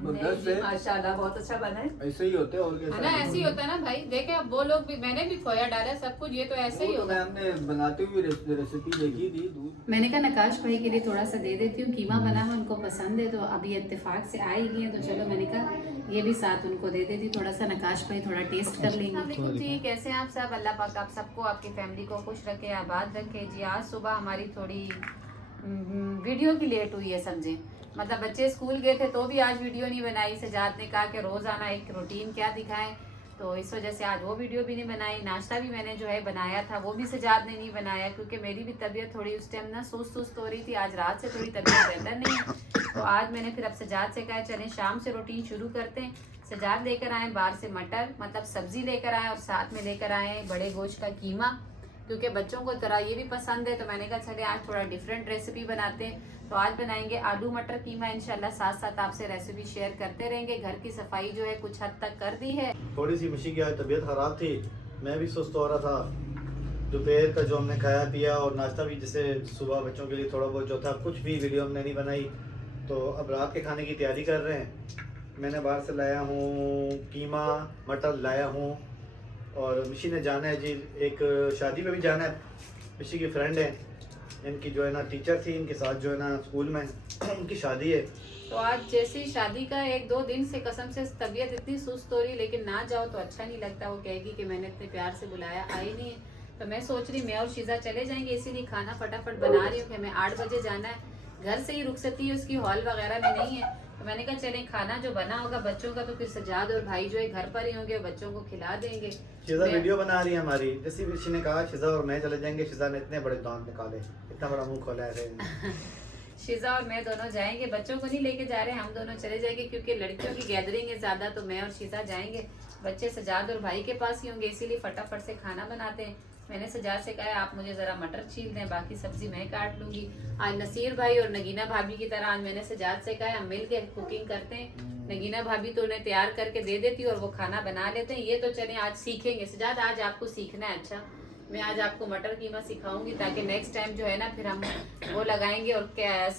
जबरदस्त है माशाल्लाह, बहुत अच्छा बना है। ऐसे ही होते हैं और है ना, ऐसे ही होता है ना भाई। देखे अब वो लोग भी, मैंने भी खोया डाला सब कुछ, ये तो ऐसे ही होगा। हमने बनाते हुए रेसिपी देखी थी दूध। मैंने कहा नकाश भाई के लिए थोड़ा सा दे देती हूँ, कीमा बना हुआ उनको पसंद है, तो अभी इत्तेफाक से आई ही है, तो चलो मैंने कहा ये भी साथ उनको दे देती, थोड़ा सा नकाश भाई थोड़ा टेस्ट कर लेंगे। जी कैसे हैं आप सब? अल्लाह पाक आप सबको, आपकी फैमिली को खुश रखे, आबाद रखे जी। आज सुबह हमारी थोड़ी वीडियो की लेट हुई है, समझे, मतलब बच्चे स्कूल गए थे तो भी आज वीडियो नहीं बनाई। सजाद ने कहा कि रोजाना एक रूटीन क्या दिखाएं, तो इस वजह से आज वो वीडियो भी नहीं बनाई। नाश्ता भी मैंने जो है बनाया था, वो भी सजाद ने नहीं बनाया, क्योंकि मेरी भी तबीयत थोड़ी उस टाइम ना सुस्त हो रही थी। आज रात से थोड़ी तबीयत बेहतर नहीं है, तो आज मैंने फिर अब सजाद से कहा चलें शाम से रूटीन शुरू करते हैं। सजाद लेकर आए बाहर से मटर, मतलब सब्जी लेकर आए, और साथ में लेकर आए बड़े गोश्त का कीमा, क्योंकि बच्चों को तरह ये भी पसंद है। तो मैंने कहा चले आज थोड़ा डिफरेंट रेसिपी बनाते हैं, तो आज बनाएंगे आलू मटर कीमा इंशाल्लाह। साथ साथ आपसे रेसिपी शेयर करते रहेंगे। घर की सफाई जो है कुछ हद तक कर दी है। थोड़ी सी मिशी की आज तबीयत ख़राब थी, मैं भी सुस्त हो रहा था। दोपहर का जो हमने खाया पिया और नाश्ता भी, जैसे सुबह बच्चों के लिए थोड़ा बहुत जो था, कुछ भी वीडियो हमने नहीं बनाई। तो अब रात के खाने की तैयारी कर रहे हैं। मैंने बाहर से लाया हूँ कीमा, मटर लाया हूँ, और मिशी ने जाना है जी एक शादी पे भी जाना है। मिशी की फ्रेंड है, इनकी जो है ना टीचर थी, इनके साथ जो है ना स्कूल में उनकी शादी है। तो आज जैसे शादी का 1-2 दिन से कसम से तबीयत इतनी सुस्त हो रही, लेकिन ना जाओ तो अच्छा नहीं लगता। वो कहेगी कि मैंने इतने प्यार से बुलाया, आई नहीं है। तो मैं सोच रही मैं और शीजा चले जाएंगे, इसीलिए खाना फटाफट बना रही हूँ कि हमें 8 बजे जाना है। घर से ही रुखसती है उसकी, हॉल वगैरह में नहीं है। तो मैंने कहा चलें, खाना जो बना होगा बच्चों का तो फिर सजाद और भाई जो है घर पर ही होंगे, बच्चों को खिला देंगे। शिजा वीडियो बना रही है हमारी, जैसे मिशी ने कहा शिजा और मैं चले जाएंगे। शिजा ने इतने बड़े दांत निकाले, इतना बड़ा मुंह खोला है। शिजा और मैं दोनों जाएंगे, बच्चों को नहीं लेके जा रहे हैं, हम दोनों चले जाएंगे, क्योंकि लड़कियों की गैदरिंग है ज्यादा। तो मैं और शिजा जाएंगे, बच्चे सजाद और भाई के पास ही होंगे, इसीलिए फटाफट से खाना बनाते हैं। मैंने सजाद से कहा आप मुझे जरा मटर छील दें, बाकी सब्जी मैं काट लूंगी। आज नसीर भाई और नगीना भाभी की तरह आज मैंने सजाद से कहा हम मिल के कुकिंग करते हैं। नगीना भाभी तो उन्हें तैयार करके दे देती और वो खाना बना लेते हैं। ये तो चले आज सीखेंगे। सजाद आज आपको सीखना है। अच्छा, मैं आज आपको मटर कीमा सिखाऊंगी, ताकि नेक्स्ट टाइम जो है ना फिर हम वो लगाएंगे और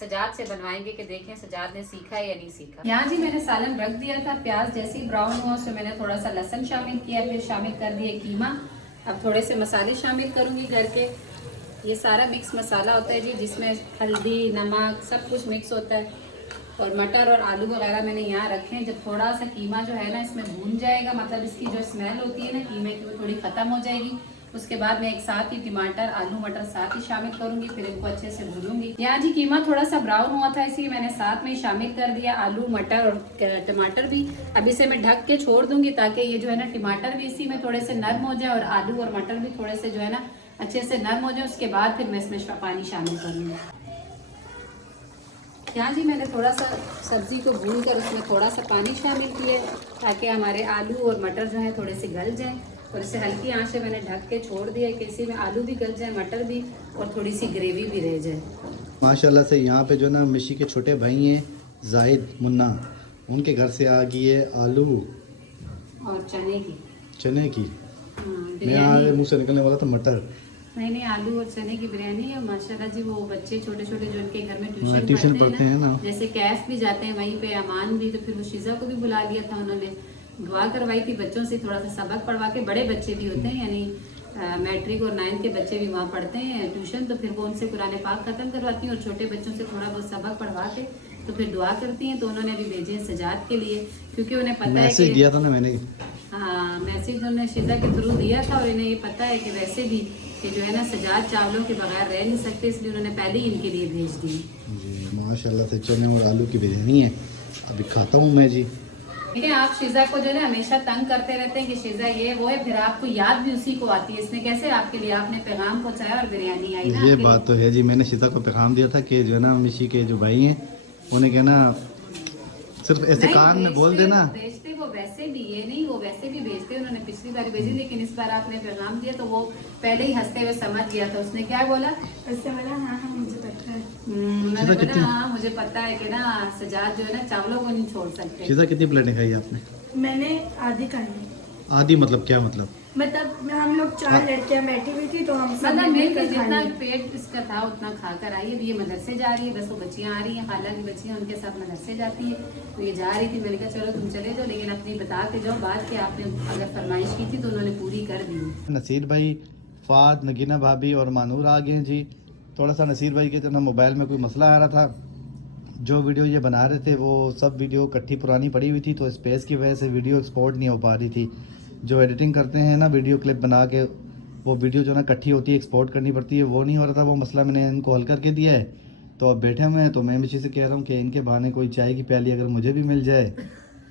सजाद से बनवाएंगे कि देखें सजाद ने सीखा है या नहीं सीखा। यहाँ जी मैंने सालन रख दिया था, प्याज जैसे ही ब्राउन हुआ उसमें मैंने थोड़ा सा लहसुन शामिल किया, फिर शामिल कर दिए कीमा। अब थोड़े से मसाले शामिल करूंगी घर के। ये सारा मिक्स मसाला होता है जी, जिसमें हल्दी नमक सब कुछ मिक्स होता है। और मटर और आलू वगैरह मैंने यहाँ रखे हैं। जब थोड़ा सा कीमा जो है ना इसमें भून जाएगा, मतलब इसकी जो स्मेल होती है ना कीमे की, वो थोड़ी ख़त्म हो जाएगी। उसके बाद मैं एक साथ ही टमाटर आलू मटर साथ ही शामिल करूंगी, फिर इनको अच्छे से भूनूंगी। यहाँ जी कीमा थोड़ा सा ब्राउन हुआ था, इसलिए मैंने साथ में ही शामिल कर दिया आलू मटर और टमाटर भी। अब इसे मैं ढक के छोड़ दूंगी, ताकि ये जो है ना टमाटर भी इसी में थोड़े से नरम हो जाए और आलू और मटर भी थोड़े से जो है ना अच्छे से नरम हो जाए। उसके बाद फिर मैं इसमें पानी शामिल करूंगी। यहाँ जी मैंने थोड़ा सा सब्जी को भून कर उसमें थोड़ा सा पानी शामिल किया, ताकि हमारे आलू और मटर जो है थोड़े से गल जाएं। और इसे हल्की आंच से मैंने ढक के छोड़ दिया कि इसी में आलू भी गल जाए, मटर भी, और थोड़ी सी ग्रेवी भी रह जाए। माशाल्लाह से यहाँ पे जो ना मिशी के छोटे भाई हैं जाहिद मुन्ना, उनके घर से आ गई है आलू और चने की मेरा मुँह से निकलने वाला था मटर। नहीं आलू और चने की बिरयानी है। माशाल्लाह जी वो बच्चे छोटे छोटे जो उनके घर में ट्यूशन पढ़ते हैं ना, जैसे कैफ भी जाते हैं वहीं पे, अमान भी, तो फिर वो शीजा को भी बुला लिया था उन्होंने, दुआ करवाई थी बच्चों से, थोड़ा सा सबक पढ़वा के। बड़े बच्चे भी होते हैं, यानी मैट्रिक और 9th के बच्चे भी वहाँ पढ़ते हैं ट्यूशन, तो फिर वो उनसे कुरान पाक ख़त्म करवाती हैं और छोटे बच्चों से थोड़ा बहुत सबक पढ़वा के तो फिर दुआ करती हैं। तो उन्होंने अभी भेजे हैं सजाद के लिए, क्योंकि उन्हें पता है कि दिया था ना मैंने, हाँ मैसेज उन्होंने शीजा के थ्रू दिया था, और इन्हें ये पता है कि वैसे भी कि जो है ना सजाद चावलों के बगैर रह नहीं सकते, इसलिए उन्होंने पहले ही इनके लिए भेज दी। माशाल्लाह से चने और आलू की बिरयानी है, अभी खाता हूँ मैं जी। ठीक है, आप शीजा को जो है हमेशा तंग करते रहते हैं कि शीजा ये वो है, फिर आपको याद भी उसी को आती है। इसने कैसे आपके लिए आपने पैगाम पहुंचाया और बिरयानी आई ना। ये बात तो है जी, मैंने शीजा को पैगाम दिया था कि जो है ना मिशी के जो भाई हैं उन्हें कहना सिर्फ ऐसे कान में बोल देना। भेजते वो वैसे भी, ये नहीं वो वैसे भी भेजते, उन्होंने पिछली बार भेजी, लेकिन इस बार आपने पैगाम दिया तो वो पहले ही हंसते हुए समझ गया था। उसने क्या बोला? उससे बोला हाँ मुझे पता है। उन्होंने बोला हाँ मुझे पता है कि ना सजाद जो है ना चावलों को नहीं छोड़ सकते। शीजा कितनी प्लेटें खाई आपने? मैंने आधी खाई। आधी मतलब क्या मतलब? मतलब हम लोग 4 लड़कियां बैठी हुई थी तो हम सब मतलब ने मिलकर मिलकर खा जितना लिया। पेट इसका था उतना खा कर आई है। अभी ये मदरसे जा रही है, बस वो बच्चियां आ रही हैं, हालांकि बच्चियां उनके साथ मदरसे जाती है, तो ये जा रही थी। मैंने कहा चलो तुम चले जाओ, लेकिन अपनी बता के जाओ बात कि आपने अगर फरमाइश की थी तो उन्होंने पूरी कर दी। नसीर भाई, फात, नगीना भाभी और मानूर आ गए हैं जी। थोड़ा सा नसीर भाई के जो ना मोबाइल में कोई मसला आ रहा था, जो वीडियो ये बना रहे थे वो सब वीडियो इकट्ठी पुरानी पड़ी हुई थी, तो स्पेस की वजह से वीडियो एक्सपोर्ट नहीं हो पा रही थी। जो एडिटिंग करते हैं ना वीडियो क्लिप बना के, वो वीडियो जो ना इकट्ठी होती है एक्सपोर्ट करनी पड़ती है, वो नहीं हो रहा था। वो मसला मैंने इनको हल करके दिया है। तो अब बैठे हुए हैं, तो मैं मिशी से कह रहा हूँ कि इनके बहाने कोई चाय की प्याली अगर मुझे भी मिल जाए।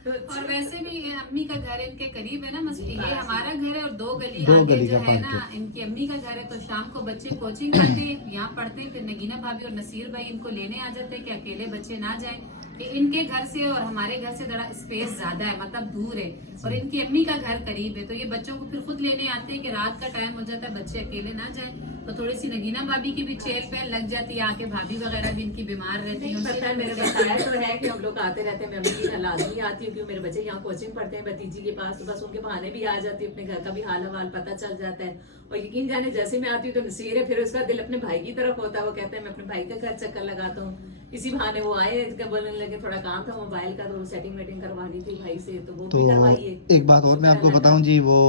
और वैसे भी ये अम्मी का घर इनके करीब है ना, मस्ती ये हमारा घर है और 2 गली दो आगे गली जो का है फाक ना इनकी अम्मी का घर है। तो शाम को बच्चे कोचिंग करते हैं, यहाँ पढ़ते हैं, फिर नगीना भाभी और नसीर भाई इनको लेने आ जाते हैं कि अकेले बच्चे ना जाएं। कि इनके घर से और हमारे घर से थोड़ा स्पेस ज्यादा है, मतलब दूर है, और इनकी अम्मी का घर करीब है, तो ये बच्चों को फिर खुद लेने आते हैं कि रात का टाइम हो जाता है, बच्चे अकेले ना जाएं। तो थोड़ी सी नगीना भाभी की भी चेल पैल लग जाती है, आके भाभी वगैरह भी इनकी बीमार रहती है। पता है, मेरे बताया तो है कि हम लोग आते रहते हैं। मैं अम्मी के घर लाजमी आती हूँ क्योंकि मेरे बच्चे यहाँ कोचिंग पढ़ते हैं भतीजी के पास, तो बस उनके बहाने भी आ जाती है, अपने घर का भी हाल हवाल पता चल जाता है। और यकीन जाने जैसे मैं आती हूँ तो नसीर है, फिर उसका दिल अपने भाई की तरफ होता है, वो कहते हैं मैं अपने भाई का घर चक्कर लगाता हूँ। इसी बहाने वो आए, बोलने लगे थोड़ा काम था मोबाइल का, तो सेटिंग वेटिंग करवानी थी भाई से, तो वो भी करवाई है। तो एक बात और मैं आपको बताऊं जी, वो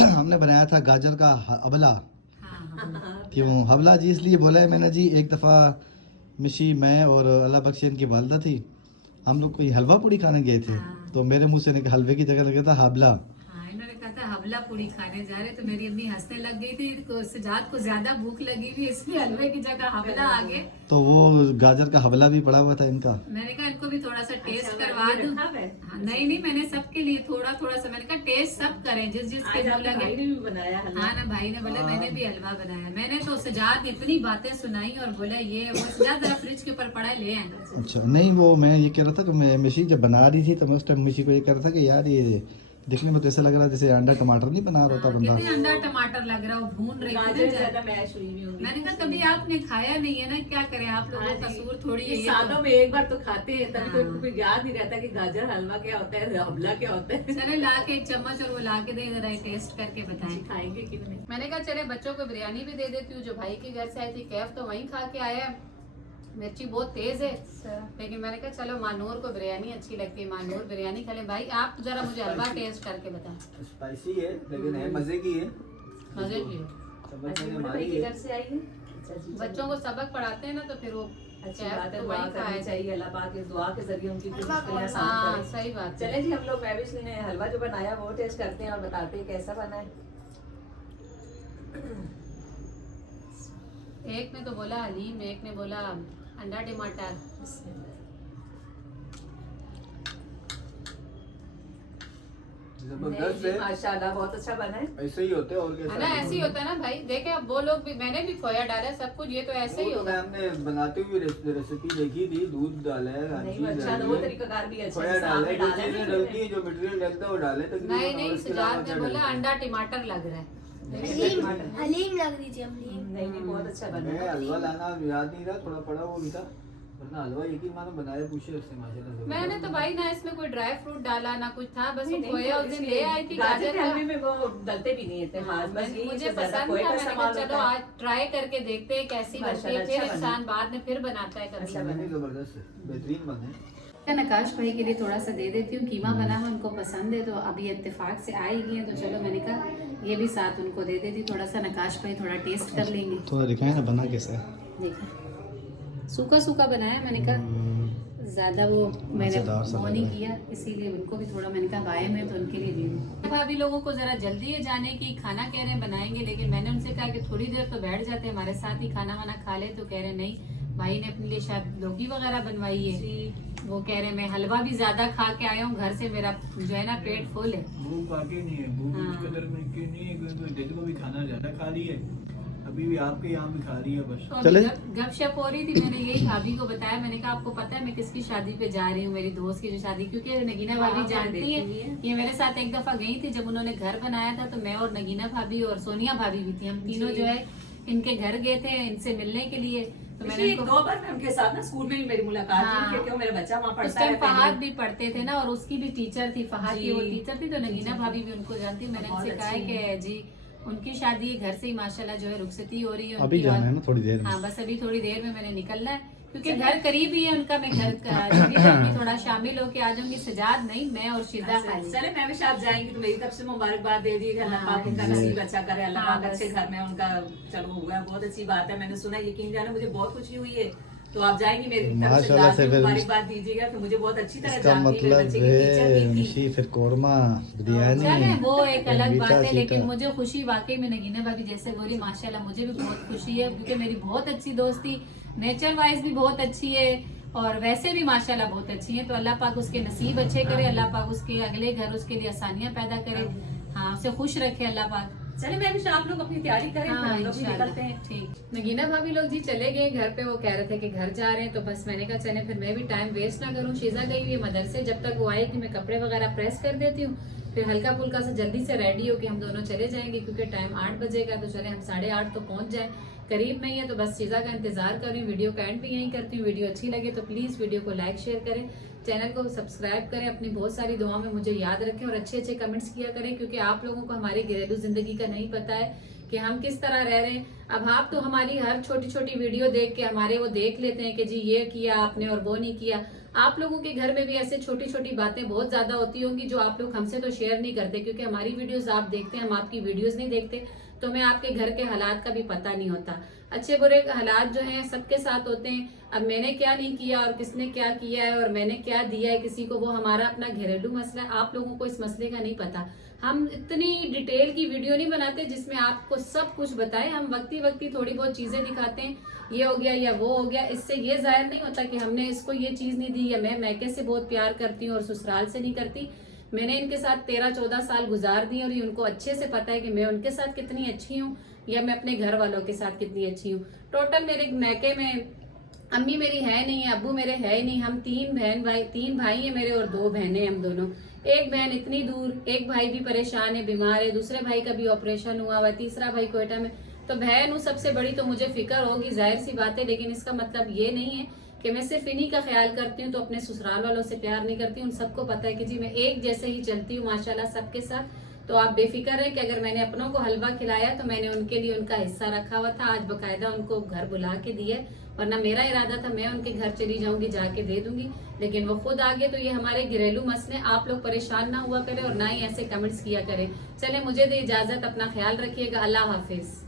हमने बनाया था गाजर का हबला। क्यों हबला जी इसलिए बोला है मैंने जी, एक दफ़ा मिशी, मैं और अल्लाह बख्शे इनकी वालदा थी, हम लोग कोई हलवा पूड़ी खाने गए थे, तो मेरे मुंह से निकल हलवे की जगह लगा था हबला। हाँ, इन्होंने कहा था हबला पूड़ी खाने जा रहे, तो मेरी अम्मी हंसने लग गई थी, तो सजाद को ज्यादा भूख लगी हुई, इसलिए हलवे की जगह हबला आ गए। तो वो गाजर का हबला भी पड़ा हुआ था इनका। मैंने कहा इनको भी थोड़ा सा टेस्ट करवा ये दूं। रखा हुआ है? हाँ, नहीं नहीं, मैंने सबके लिए थोड़ा थोड़ा सा, मैंने कहा टेस्ट सब करें, जिस जिस के आज मुंह आपके लगे। भाई ने भी बनाया हलवा। हाँ ना, भाई ने बोला मैंने भी हलवा बनाया। मैंने तो सजाद ने इतनी बातें सुनाई और बोला ये वो, सजाद जरा फ्रिज के ऊपर पड़ा है, ले आए। अच्छा, नहीं वो मैं ये कह रहा था कि मैं मिशी जब बना रही थी तो मैं उस टाइम मिशी को ये कह रहा था कि यार ये देखने में तो ऐसा लग रहा है जैसे अंडा टमाटर नहीं बना रहा होता बंदा। कितने अंडा टमाटर लग रहा है, वो भून रही थी गाजर ना। ज्यादा मैश हुई हुई होंगी। मैंने कहा कभी आपने खाया नहीं है ना, क्या करें, आप लोगों हाँ का जी। कसूर थोड़ी है ये ये सालों तो। में एक बार तो खाते हैं, तभी तो इनको कोई याद नहीं रहता कि गाजर हलवा क्या होता है, हबला क्या होता है। चले ला के एक चम्मच और वो ला के दे, जरा टेस्ट करके बताएं। खाएंगे कि नहीं? मैंने कहा चले बच्चों को बिरयानी भी दे देती हूँ, जो भाई के घर से आई थी, कैफ तो वहीं खा के आया है, मिर्ची बहुत तेज है, लेकिन मैंने कहा चलो मानूर को बिरयानी अच्छी लगती है, मानूर बिरयानी खा ले। भाई आप जरा मुझे हलवा टेस्ट करके बताएं। स्पाइसी है लेकिन है मजे की है। मजे की हो। समझ अच्छा, में बड़े हमारी भाई के है। घर से आई है? अच्छा जी, बच्चों को सबक पढ़ाते हैं ना, तो फिर वो अच्छी कैफ बात है, तो दुआ वहीं करनी खाए। चाहिए, अल्लाह पाक इस दुआ के जरिए उनकी कुछ मुश्किलें आसान हाँ करे। सही बात है। चले जी, हम लोग महविश ने हलवा जो बनाया वो टेस्ट करते हैं और बताते हैं कैसा बना है। एक ने तो बोला हलीम, एक ने बोला अंडा टमाटर। जबरदस्त नहीं, है, माशाल्लाह बहुत अच्छा बना है। ऐसे ही होते हैं और है ना, कैसा। ऐसे ही होता है ना भाई, देखे अब वो लोग भी, मैंने भी खोया डाला सब कुछ, ये तो ऐसे ही वो तो होगा। मैम ने बनाते हुए रेसिपी देखी थी, दूध डाला है, हर नहीं, चीज अच्छा डाली वो है, तरीकाकार भी अच्छा खोया है, डाला है, जो सामने चीजें डाला डलती है। है, जो मटेरियल डलता है वो डाले तकरीबन। नहीं और नहीं, उसके सुजात अलावा ने क्या बोला डलता है? अंडा टमाटर लग रहा है। हलीम लग रही थी हलीम। नहीं बहुत अच्छा बना मैं है। हलवा लाना याद नहीं रहा, थोड़ा पड़ा वो भी था, वरना हलवा यकीन मानो बनाया पूछे उससे माशाल्लाह से। मैंने तो भाई ना इसमें कोई ड्राई फ्रूट डाला ना कुछ था, बस वो नहीं, खोया उस दिन ले आई थी गाजर गाजर के का। हलवे में वो डलते भी नहीं है, हाँ, बस यही मुझे से ज्यादा पसंद खोए था, का मैंने कहा इस्तेमाल चलो होता है। आज ट्राई करके देखते हैं कैसी बनती है, माशाल्लाह, फिर अच्छा इंसान बाद में फिर बनाता है कभी। अच्छा नहीं, जबरदस्त है, बेहतरीन बने। क्या नकाश भाई के लिए थोड़ा सा दे देती हूँ, कीमा बना है उनको पसंद है, तो अभी इत्तेफाक से आई गई है, तो चलो मैंने कहा ये भी साथ उनको दे देती, थोड़ा सा नकाश भाई थोड़ा टेस्ट कर लेंगे। थोड़ा दिखाए ना बना कैसे है। देखा सूखा सूखा बनाया, मैंने कहा ज्यादा वो मैंने मज़ेदार सा वो लग नहीं रहा है। किया, इसीलिए उनको भी थोड़ा मैंने कहा गाय में तो उनके लिए दे दूँ। भाभी लोगों को जरा जल्दी है जाने की, खाना कह रहे हैं बनाएंगे, लेकिन मैंने उनसे कहा कि थोड़ी देर तो बैठ जाते हमारे साथ ही खाना वाना खा ले, तो कह रहे नहीं, भाई ने अपने लिए शायद लौकी वगैरह बनवाई है, वो कह रहे मैं हलवा भी ज्यादा खा के आया हूँ घर से, मेरा जो है ना पेट फुल है। भूख वाकई नहीं है, भूख हाँ। इस कदर में क्यों नहीं है, क्योंकि दिल को भी खाना ज्यादा खा रही है, अभी भी आपके यहाँ भी खा रही है बस। तो चले। गपशप हो रही थी, मैंने यही भाभी को बताया, मैंने कहा आपको पता है मैं किसकी शादी पे जा रही हूँ, मेरी दोस्त की जो शादी, क्योंकि नगीना भाभी हाँ, जानती देखी है, हुई है। ये मेरे साथ एक दफा गई थी जब उन्होंने घर बनाया था, तो मैं और नगीना भाभी और सोनिया भाभी भी थी, हम तीनों जो है इनके घर गए थे इनसे मिलने के लिए, तो पिछली मैंने एक उनको 2 बार मैं उनके साथ ना स्कूल में भी मेरी मुलाकात हाँ। हुई क्योंकि वो मेरा बच्चा वहाँ उस पढ़ता टाइम है फहाद पहले। भी पढ़ते थे ना, और उसकी भी टीचर थी, फहाद की जी। वो टीचर थी, तो नगीना भाभी भी उनको जानती है। मैंने बहुत उनसे कहा है अच्छी कि जी उनकी शादी घर से ही माशाल्लाह जो है रुखसती हो रही है अभी उनकी, जाना और है ना थोड़ी देर में। हाँ बस अभी थोड़ी देर में मैंने निकलना है क्योंकि घर करीब ही है उनका। मैं घर चली जाऊंगी, थोड़ा शामिल होके आ जाऊंगी। सजाद नहीं, मैं और शीजा खाली। चले मैं भी शायद जाएंगी तो मेरी तरफ से मुबारकबाद दे दिएगा। अल्लाह हाँ, पाक उनका जी। नसीब अच्छा करे, अल्लाह हाँ, पाक बस। अच्छे घर में उनका चलो हुआ, बहुत अच्छी बात है। मैंने सुना, यकीन जाने मुझे बहुत खुशी हुई है। तो आप जाएंगी मेरी तरफ से माशाल्लाह से लाजमी फिर मुबारकबाद दीजिएगा कि मुझे बहुत अच्छी तरह इसका जानती है, मेरे मतलब बच्चे की टीचर है भी थी। मिशी फिर कोरमा चले बिरयानी वो एक अलग बात है, मीठा लेकिन शीठा। मुझे खुशी वाकई में नगीना भाभी जैसे बोली माशाल्लाह मुझे भी बहुत खुशी है क्योंकि मेरी बहुत अच्छी दोस्त थी, नेचर वाइज भी बहुत अच्छी है और वैसे भी माशाल्लाह बहुत अच्छी है। तो अल्लाह पाक उसके नसीब अच्छे करे, अल्लाह पाक उसके अगले घर उसके लिए आसानियां पैदा करे, हाँ उसे खुश रखे अल्लाह पाक। चले मैं भी आप लोग अपनी तैयारी करें, हाँ, हम लोग भी इंशाल्लाह। निकलते हैं। ठीक। नगीना भाभी लोग जी चले गए घर पे, वो कह रहे थे कि घर जा रहे हैं, तो बस मैंने कहा चले फिर मैं भी टाइम वेस्ट ना करूं। शीजा गई हुई है मदरसे, जब तक वो आएगी मैं कपड़े वगैरह प्रेस कर देती हूँ, फिर हल्का फुल्का सा जल्दी से रेडी हो के हम दोनों चले जाएंगे क्योंकि टाइम 8 बजे का। तो चले हम 8:30 तो पहुंच जाए, करीब में ही है। तो बस शीजा का इंतजार कर रही हूँ। वीडियो का एंड भी यही करती हूँ। वीडियो अच्छी लगे तो प्लीज वीडियो को लाइक शेयर करें, चैनल को सब्सक्राइब करें, अपनी बहुत सारी दुआओं में मुझे याद रखें और अच्छे अच्छे कमेंट्स किया करें क्योंकि आप लोगों को हमारी घरेलू जिंदगी का नहीं पता है कि हम किस तरह रह रहे हैं। अब आप तो हमारी हर छोटी छोटी वीडियो देख के हमारे वो देख लेते हैं कि जी ये किया आपने और वो नहीं किया। आप लोगों के घर में भी ऐसे छोटी छोटी बातें बहुत ज्यादा होती होंगी जो आप लोग हमसे तो शेयर नहीं करते क्योंकि हमारी वीडियोस आप देखते हैं, हम आपकी वीडियोस नहीं देखते, तो हमें आपके घर के हालात का भी पता नहीं होता। अच्छे बुरे हालात जो हैं सबके साथ होते हैं। अब मैंने क्या नहीं किया और किसने क्या किया है और मैंने क्या दिया है किसी को, वो हमारा अपना घरेलू मसला है। आप लोगों को इस मसले का नहीं पता। हम इतनी डिटेल की वीडियो नहीं बनाते जिसमें आपको सब कुछ बताएं। हम वक्ती वक्ती थोड़ी बहुत चीजें दिखाते हैं, ये हो गया या वो हो गया। इससे ये जाहिर नहीं होता कि हमने इसको ये चीज नहीं दी, या मैं मैके से बहुत प्यार करती हूँ और ससुराल से नहीं करती। मैंने इनके साथ 13-14 साल गुजार दिए और ये उनको अच्छे से पता है कि मैं उनके साथ कितनी अच्छी हूँ या मैं अपने घर वालों के साथ कितनी अच्छी हूँ। टोटल मेरे मैके में अम्मी मेरी है नहीं है, अब्बू मेरे है ही नहीं। हम 3 भाई है मेरे और 2 बहनें, हम दोनों। एक बहन इतनी दूर, एक भाई भी परेशान है, बीमार है, दूसरे भाई का भी ऑपरेशन हुआ हुआ, तीसरा भाई कोयटा में। तो बहन हूँ सबसे बड़ी तो मुझे फिक्र होगी, जाहिर सी बात है, लेकिन इसका मतलब ये नहीं है कि मैं सिर्फ इन्हीं का ख्याल करती हूँ तो अपने ससुराल वालों से प्यार नहीं करती हूँ। उन सबको पता है कि जी मैं एक जैसे ही चलती हूँ माशाल्लाह सबके साथ। तो आप बेफिक्र है कि अगर मैंने अपनों को हलवा खिलाया तो मैंने उनके लिए उनका हिस्सा रखा हुआ था, आज बकायदा उनको घर बुला के दिया। वरना मेरा इरादा था मैं उनके घर चली जाऊंगी, जाके दे दूंगी, लेकिन वो खुद आ गए। तो ये हमारे घरेलू मसले, आप लोग परेशान ना हुआ करें और ना ही ऐसे कमेंट्स किया करें। चले मुझे दे इजाजत, अपना ख्याल रखिएगा, अल्लाह हाफिज।